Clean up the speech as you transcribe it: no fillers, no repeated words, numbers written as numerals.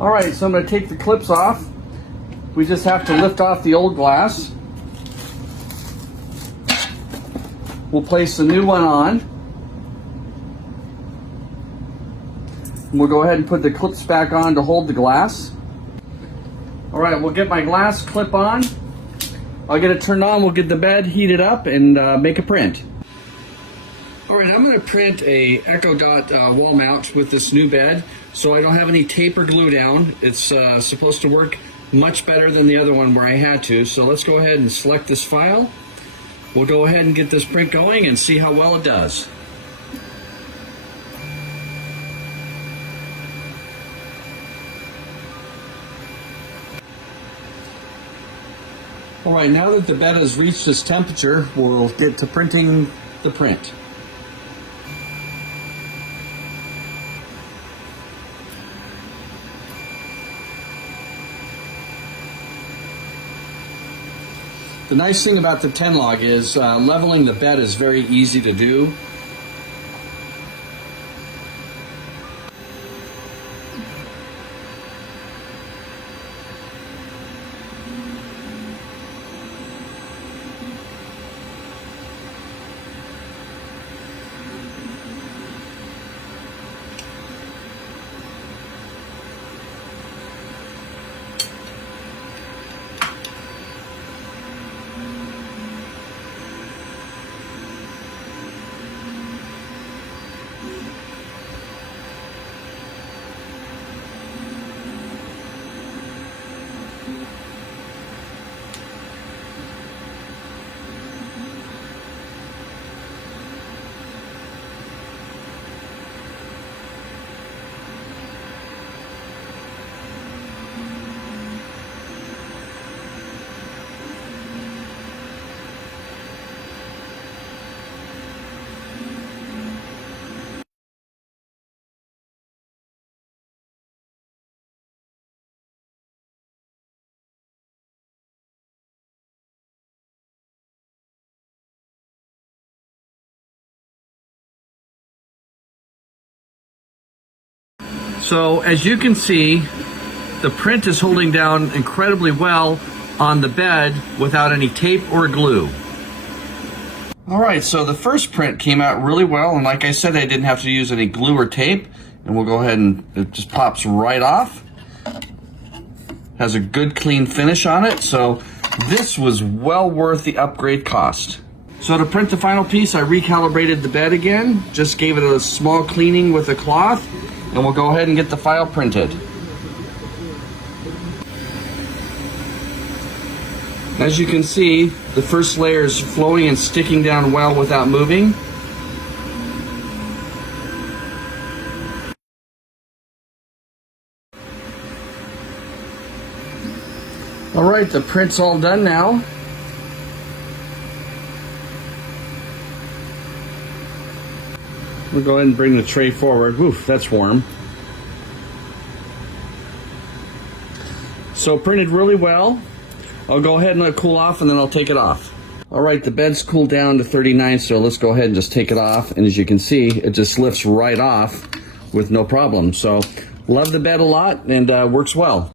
All right, so I'm going to take the clips off. We just have to lift off the old glass. We'll place the new one on. And we'll go ahead and put the clips back on to hold the glass. All right, we'll get my glass clip on. I'll get it turned on, we'll get the bed heated up and make a print. All right, I'm gonna print a Echo Dot wall mount with this new bed, so I don't have any tape or glue down. It's supposed to work much better than the other one where I had to. So let's go ahead and select this file. We'll go ahead and get this print going and see how well it does. All right, now that the bed has reached this temperature, we'll get to printing the print. The nice thing about the TENLOG is leveling the bed is very easy to do. So as you can see, the print is holding down incredibly well on the bed without any tape or glue. All right, so the first print came out really well, and like I said, I didn't have to use any glue or tape, and we'll go ahead and it just pops right off. Has a good clean finish on it, so this was well worth the upgrade cost. So to print the final piece, I recalibrated the bed again, just gave it a small cleaning with a cloth, and we'll go ahead and get the file printed. As you can see, the first layer is flowing and sticking down well without moving. All right, the print's all done now. We'll go ahead and bring the tray forward. Oof, that's warm. So printed really well. I'll go ahead and let it cool off and then I'll take it off. All right, the bed's cooled down to 39, so let's go ahead and just take it off. And as you can see, it just lifts right off with no problem. So love the bed a lot and works well.